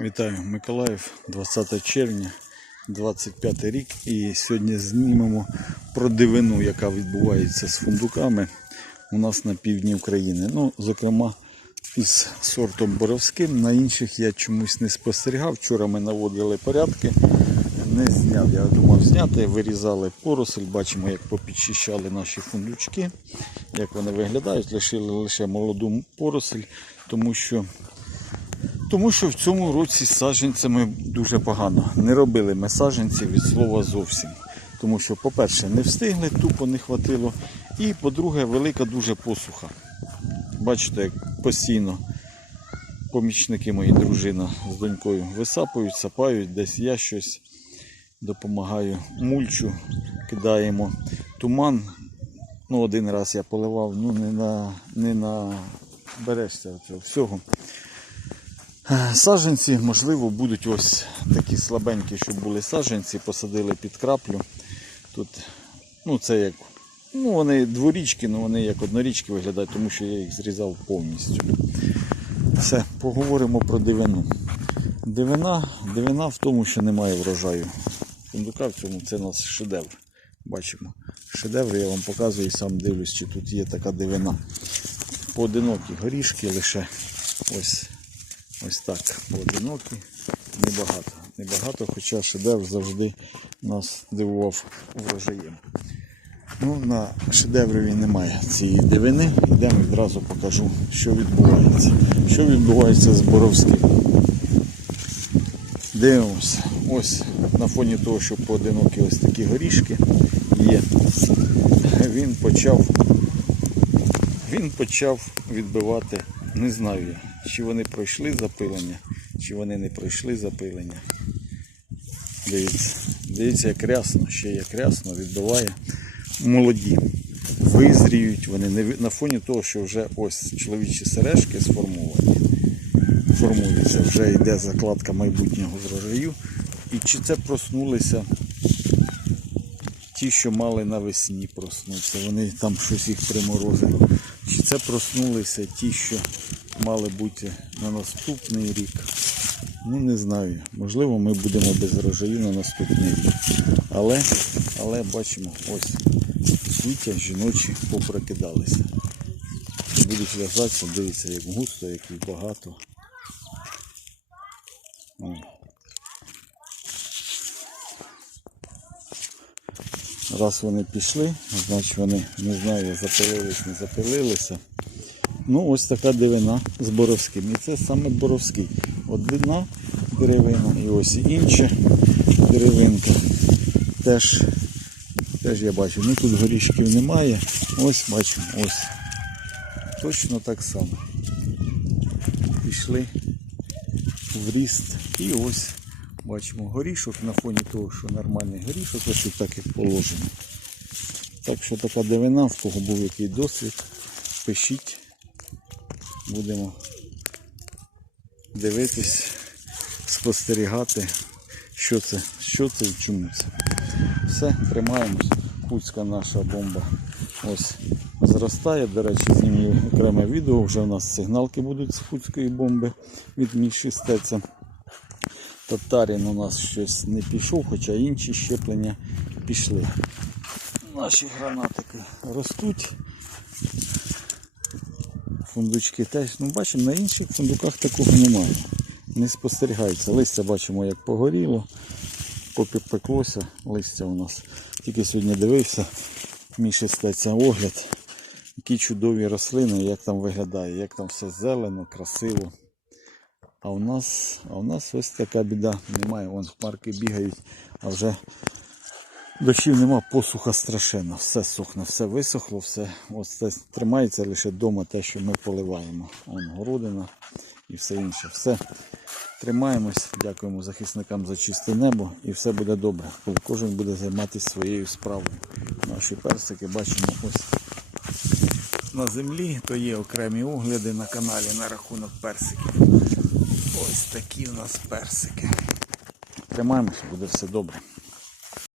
Вітаю, Миколаїв, 20 червня, 25 рік. І сьогодні знімемо про дивину, яка відбувається з фундуками у нас на півдні України. Ну, зокрема, із сортом боровським. На інших я чомусь не спостерігав. Вчора ми наводили порядки. Не зняв, я думав зняти, вирізали поросль, бачимо, як попідчищали наші фундучки, як вони виглядають, лишили лише молоду поросль, тому що тому що в цьому році з саджанцями дуже погано. Не робили ми саджанці від слова зовсім. Тому що, по-перше, не встигли, тупо не хватило. І по-друге, велика дуже посуха. Бачите, як постійно помічники мої дружина з донькою висапують, сапають, десь я щось допомагаю. Мульчу кидаємо. Туман. Ну, один раз я поливав, ну не на не на бережця цього всього. Е, Саджанці, можливо, будуть ось такі слабенькі, щоб були саджанці, посадили під краплю. Тут, ну це як, ну вони дворічки, але вони як однорічки виглядають, тому що я їх зрізав повністю. Все, поговоримо про дивину. Дивина, дивина в тому, що немає врожаю. Фундука в цьому це у нас шедевр. Бачимо. Шедевр я вам показую і сам дивлюсь, чи тут є така дивина. Поодинокі горішки лише ось Ось так, поодинокі, небагато. Небагато, хоча шедевр завжди нас дивував врожаєм. Ну, на шедеврові немає цієї дивини. Йдемо відразу покажу, що відбувається. Що відбувається з Боровським. Дивимося. Ось на фоні того, що поодинокі ось такі горішки є. Він почав, він почав відбивати, не знаю я чи вони пройшли запилення, чи вони не пройшли запилення. Дивіться, дивіться, як рясно, ще як рясно відбиває. Молоді. Визріють вони не на фоні того, що вже ось чоловічі сережки сформовані. Формуються, вже йде закладка майбутнього врожаю. І чи це проснулися ті, що мали навесні проснутися, вони там щось їх приморозило. Чи це проснулися ті, що мали бути на наступний рік? Ну не знаю. Можливо, ми будемо без врожаю на наступний рік. Але, але бачимо, ось суття жіночі попрокидалися. Будуть в'язатися, дивіться, як густо, як і багато. Раз вони пішли, значить вони, не знаю, запилились, не запилилися. Ну, ось така дивина з боровським. І це саме боровський. Одна деревина і ось інша деревинка. Теж, теж я бачу. Ну тут горішків немає. Ось бачимо, ось. Точно так само. Пішли в ріст. І ось бачимо горішок на фоні того, що нормальний горішок, ось так як положено. Так що така дивина, в кого був який досвід, пишіть. Будемо дивитись, спостерігати, що це, що це і чому це. Все, тримаємось. Хуцька наша бомба ось зростає. До речі, знімлю окреме відео. Вже у нас сигналки будуть з хуцької бомби від Міші Стеця. Татарин у нас щось не пішов, хоча інші щеплення пішли. Наші гранатики ростуть. Фундучки теж. Ну, бачимо, на інших фундуках такого немає. Не спостерігається. Листя бачимо, як погоріло, попеклося листя у нас. Тільки сьогодні дивився, Міші стається огляд. Які чудові рослини, як там виглядає, як там все зелено, красиво. А у нас, а у нас ось така біда. Немає, вон хмарки бігають, а вже дощів нема, посуха страшенна. Все сухне, все висохло, все. Ось це тримається лише вдома те, що ми поливаємо. Вон городина і все інше. Все. Тримаємось, дякуємо захисникам за чисте небо і все буде добре, коли кожен буде займатися своєю справою. Наші персики бачимо ось на землі, то є окремі огляди на каналі на рахунок персиків. Ось такі у нас персики. Тримаємося, буде все добре.